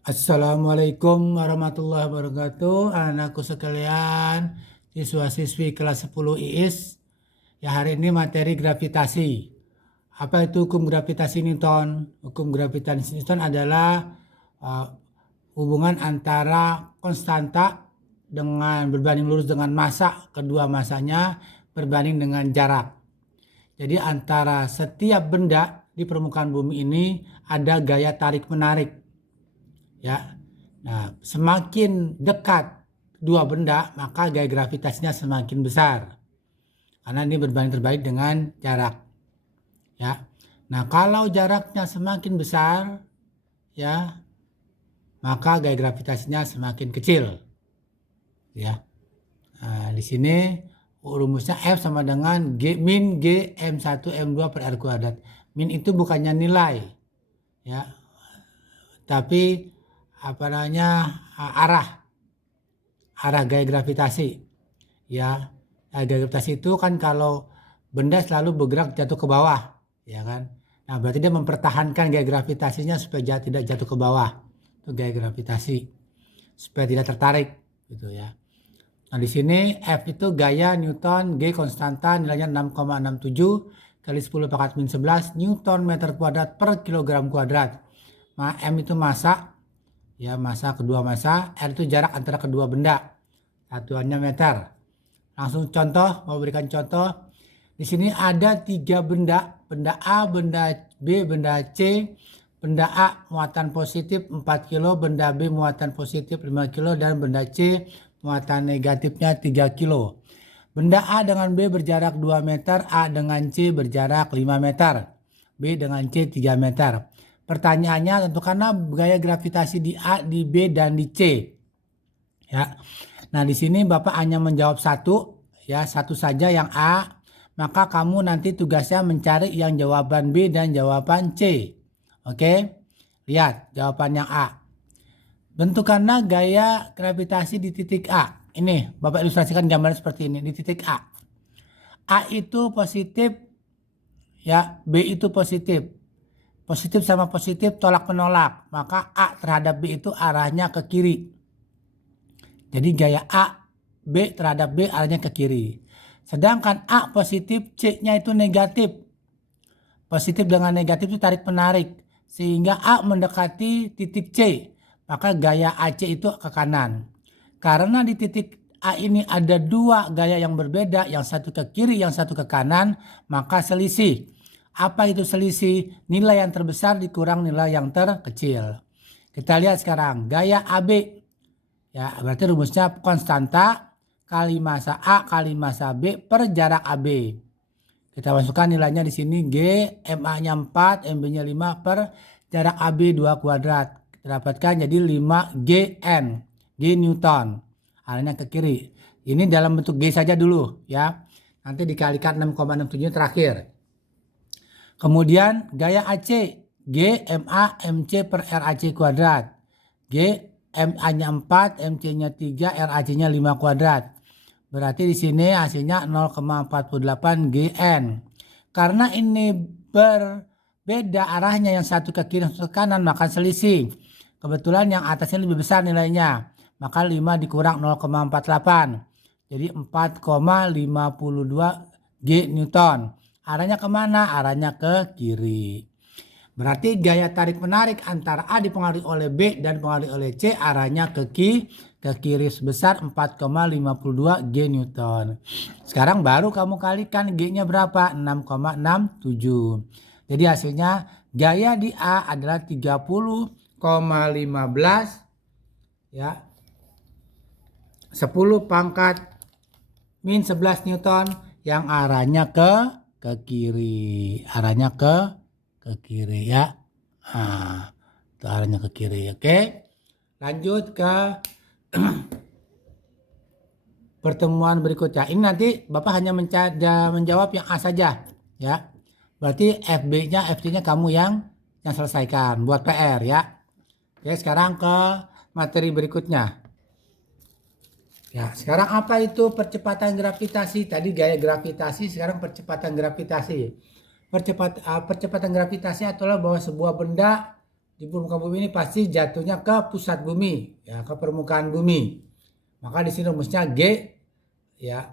Assalamualaikum warahmatullahi wabarakatuh. Anakku sekalian, siswa-siswi kelas 10 IIS. Ya, hari ini materi gravitasi. Apa itu hukum gravitasi Newton? Hukum gravitasi Newton adalah uh, hubungan antara konstanta dengan berbanding lurus dengan massa, kedua massanya berbanding dengan jarak. Jadi antara setiap benda di permukaan bumi ini ada gaya tarik-menarik. Ya. Nah, semakin dekat dua benda, maka gaya gravitasinya semakin besar. Karena ini berbanding terbalik dengan jarak. Ya. Nah, kalau jaraknya semakin besar, ya, maka gaya gravitasinya semakin kecil. Ya. Nah, di sini rumusnya F sama dengan min G M1 M2 per R kuadrat. Min itu bukannya nilai, ya, tapi arah gaya gravitasi. Ya, gaya gravitasi itu kan kalau benda selalu bergerak jatuh ke bawah, ya kan. Nah, berarti dia mempertahankan gaya gravitasinya supaya tidak jatuh ke bawah. Itu gaya gravitasi, supaya tidak tertarik gitu ya. Nah, di sini F itu gaya Newton, G konstanta nilainya 6,67 kali 10 pangkat min 11 Newton meter kuadrat per kilogram kuadrat. Nah, M itu massa, ya, massa kedua massa, R itu jarak antara kedua benda, satuannya meter. Langsung contoh, mau berikan contoh. Di sini ada 3 benda, benda A, benda B, benda C. Benda A muatan positif 4 kilo, benda B muatan positif 5 kilo, dan benda C muatan negatifnya 3 kilo. Benda A dengan B berjarak 2 meter, A dengan C berjarak 5 meter, B dengan C 3 meter. Pertanyaannya tentukanlah gaya gravitasi di A, di B, dan di C. Ya. Nah, di sini Bapak hanya menjawab satu, ya, satu saja yang A. Maka kamu nanti tugasnya mencari yang jawaban B dan jawaban C. Oke? Lihat jawaban yang A. Bentukanlah gaya gravitasi di titik A. Ini Bapak ilustrasikan gambar seperti ini di titik A. A itu positif, ya, B itu positif. Positif sama positif tolak menolak. Maka A terhadap B itu arahnya ke kiri. Jadi gaya A, B terhadap B arahnya ke kiri. Sedangkan A positif, C-nya itu negatif. Positif dengan negatif itu tarik menarik. Sehingga A mendekati titik C. Maka gaya AC itu ke kanan. Karena di titik A ini ada dua gaya yang berbeda. Yang satu ke kiri, yang satu ke kanan. Maka selisih. Apa itu selisih? Nilai yang terbesar dikurang nilai yang terkecil. Kita lihat sekarang. Gaya AB. Ya, berarti rumusnya konstanta kali massa A kali massa B per jarak AB. Kita masukkan nilainya di sini G, MA-nya 4, MB-nya 5 per jarak AB 2 kuadrat. Kita dapatkan jadi 5 GN, G Newton. Arahnya ke kiri. Ini dalam bentuk G saja dulu ya. Nanti dikalikan 6,67 terakhir. Kemudian gaya AC, G MA MC per RAC kuadrat. G MA-nya 4, MC-nya 3, RAC-nya 5 kuadrat. Berarti di sini hasilnya 0,48 GN. Karena ini berbeda arahnya, yang satu ke kiri, yang satu ke kanan, maka selisih. Kebetulan yang atasnya lebih besar nilainya. Maka 5 dikurang 0,48. Jadi 4,52 G Newton. Arahnya kemana? Arahnya ke kiri. Berarti gaya tarik menarik antara A dipengaruhi oleh B dan dipengaruhi oleh C arahnya ke kiri sebesar 4,52 G Newton. Sekarang baru kamu kalikan G-nya berapa? 6,67. Jadi hasilnya gaya di A adalah 30,15, ya. 10 pangkat min 11 Newton yang arahnya ke kiri. Arahnya ke kiri ya. Nah, itu arahnya ke kiri. Oke. Lanjut ke pertemuan berikutnya. Ini nanti Bapak hanya menjawab yang A saja ya. Berarti FB-nya, FC-nya kamu yang selesaikan buat PR ya. Oke, sekarang ke materi berikutnya. Ya, sekarang apa itu percepatan gravitasi? Tadi gaya gravitasi, sekarang percepatan gravitasi. Percepatan gravitasi adalah bahwa sebuah benda di permukaan bumi ini pasti jatuhnya ke pusat bumi, ya, ke permukaan bumi. Maka di sini rumusnya G, ya,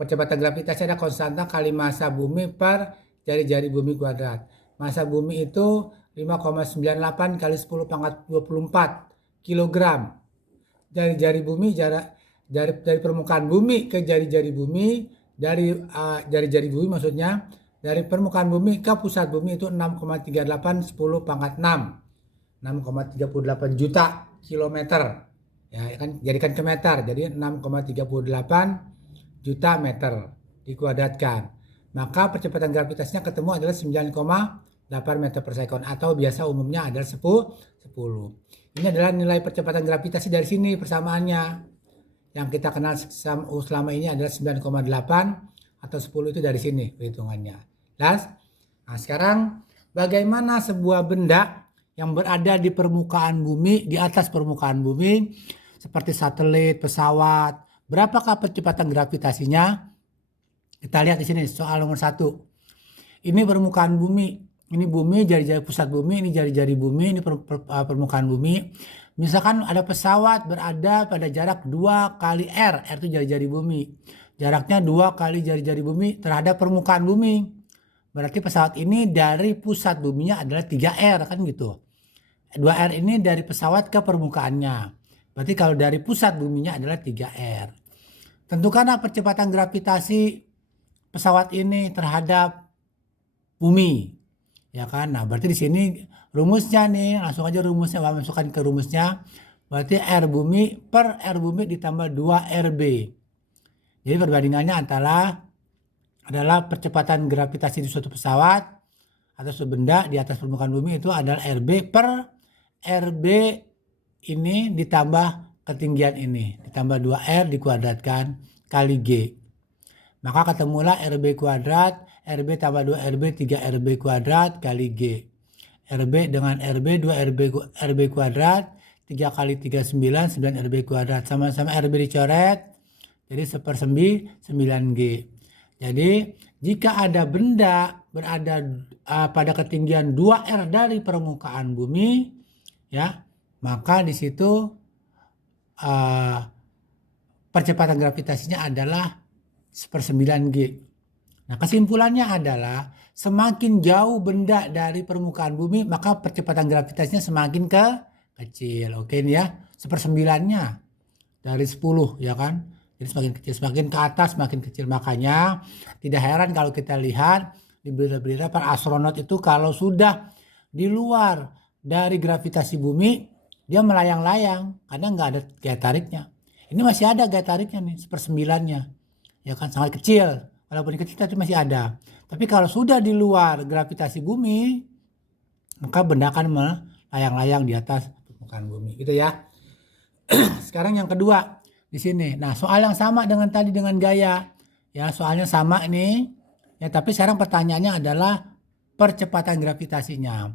percepatan gravitasi ada konstanta kali massa bumi per jari-jari bumi kuadrat. Massa bumi itu 5,98 kali 10 pangkat 24 kilogram. Jari-jari bumi, dari permukaan bumi ke jari-jari bumi, dari jari-jari bumi maksudnya, dari permukaan bumi ke pusat bumi itu 6,38 10 pangkat 6. 6,38 juta kilometer, ya kan, jadikan ke meter, jadi 6,38 juta meter dikuadratkan, maka percepatan gravitasinya ketemu adalah 9,8 meter per sekon, atau biasa umumnya adalah 10. Ini adalah nilai percepatan gravitasi dari sini persamaannya. Yang kita kenal selama ini adalah 9,8 atau 10, itu dari sini perhitungannya. Nah, sekarang bagaimana sebuah benda yang berada di permukaan bumi, di atas permukaan bumi, seperti satelit, pesawat, berapakah percepatan gravitasinya? Kita lihat di sini soal nomor 1. Ini permukaan bumi, ini bumi, jari-jari pusat bumi, ini jari-jari bumi, ini permukaan bumi. Misalkan ada pesawat berada pada jarak 2 kali R itu jari-jari bumi. Jaraknya 2 kali jari-jari bumi terhadap permukaan bumi. Berarti pesawat ini dari pusat buminya adalah 3R, kan gitu. 2R ini dari pesawat ke permukaannya. Berarti kalau dari pusat buminya adalah 3R. Tentukanlah percepatan gravitasi pesawat ini terhadap bumi. Ya kan? Nah, berarti di sini rumusnya nih, langsung aja rumusnya, masukkan ke rumusnya. Berarti R bumi per R bumi ditambah 2RB. Jadi perbandingannya adalah percepatan gravitasi di suatu pesawat atau suatu benda di atas permukaan bumi itu adalah RB per RB ini ditambah ketinggian ini, ditambah 2R dikuadratkan kali G. Maka ketemulah RB kuadrat, RB tambah 2RB 3RB kuadrat kali G. RB dengan RB 2RB kuadrat, 3 kali 3 9, 9RB kuadrat. Sama-sama RB dicoret, jadi 1/9G. Jadi jika ada benda berada pada ketinggian 2R dari permukaan bumi, ya, maka di situ percepatan gravitasinya adalah 1/9G. Nah, kesimpulannya adalah semakin jauh benda dari permukaan bumi, maka percepatan gravitasinya semakin kecil. Oke nih ya, 1/9-nya dari 10, ya kan? Jadi semakin kecil, semakin ke atas semakin kecil. Makanya tidak heran kalau kita lihat di berita-berita para astronot itu kalau sudah di luar dari gravitasi bumi, dia melayang-layang karena nggak ada gaya tariknya. Ini masih ada gaya tariknya nih, 1/9-nya. Ya kan, sangat kecil. Walaupun kecil tapi masih ada. Tapi kalau sudah di luar gravitasi bumi, maka benda akan melayang-layang di atas permukaan bumi. Gitu ya. Sekarang yang kedua di sini. Nah, soal yang sama dengan tadi dengan gaya. Ya, soalnya sama nih. Ya, tapi sekarang pertanyaannya adalah percepatan gravitasinya.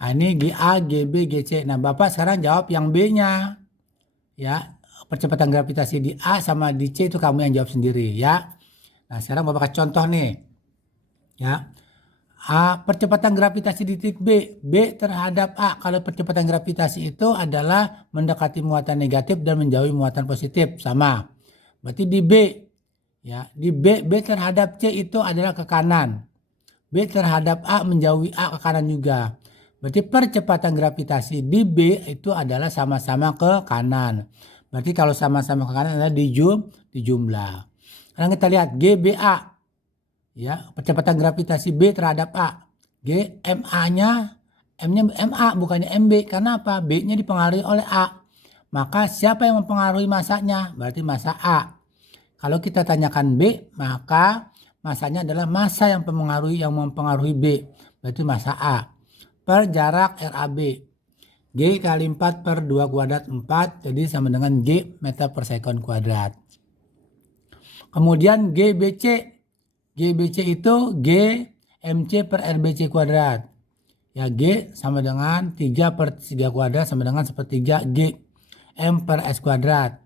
Nah, ini GA, GB, GC. Nah, Bapak sekarang jawab yang B-nya. Ya, percepatan gravitasi di A sama di C itu kamu yang jawab sendiri ya. Nah, sekarang Bapak kasih contoh nih. Ya. Percepatan gravitasi di titik B terhadap A. Kalau percepatan gravitasi itu adalah mendekati muatan negatif dan menjauhi muatan positif, sama. Berarti di B, ya, di B terhadap C itu adalah ke kanan. B terhadap A menjauhi A ke kanan juga. Berarti percepatan gravitasi di B itu adalah sama-sama ke kanan. Berarti kalau sama-sama ke kanan adalah dijumlah. Sekarang kita lihat GBA. Ya, percepatan gravitasi B terhadap A. G MA-nya, M-nya MA bukannya MB. Karena apa? B-nya dipengaruhi oleh A. Maka siapa yang mempengaruhi masanya? Berarti massa A. Kalau kita tanyakan B, maka masanya adalah massa yang mempengaruhi B. Berarti massa A. Per jarak RAB. G kali 4 per 2 kuadrat 4. Jadi sama dengan G meter per sekon kuadrat. Kemudian GBC. GBC itu G MC per RBC kuadrat. Ya, G sama dengan 3 per 3 kuadrat sama dengan 1/3 G M per S kuadrat.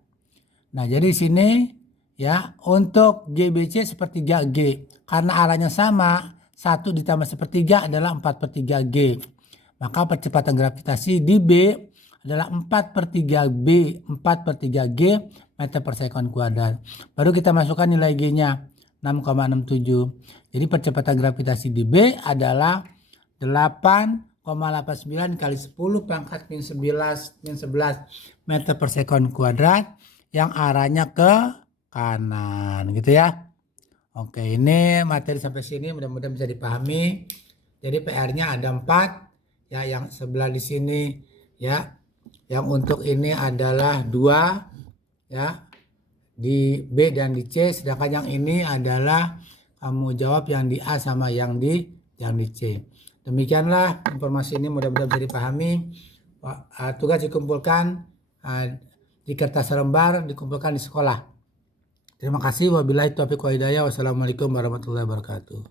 Nah, jadi sini ya untuk GBC 1/3 G. Karena arahnya sama, 1 ditambah 1/3 adalah 4/3 G. Maka percepatan gravitasi di B adalah 4/3 G meter per sekon kuadrat. Baru kita masukkan nilai G-nya 6,67. Jadi percepatan gravitasi di B adalah 8,89 kali 10 pangkat min 11 meter per sekon kuadrat yang arahnya ke kanan gitu ya. Oke, ini materi sampai sini mudah-mudahan bisa dipahami. Jadi PR-nya ada 4 ya, yang sebelah di sini ya. Yang untuk ini adalah 2 ya, di B dan di C, sedangkan yang ini adalah kamu jawab yang di A sama yang di C. Demikianlah informasi ini, mudah-mudahan bisa dipahami. Tugas dikumpulkan di kertas lembar, dikumpulkan di sekolah. Terima kasih. Wabillahi taufiq wal hidayah. Wassalamualaikum warahmatullahi wabarakatuh.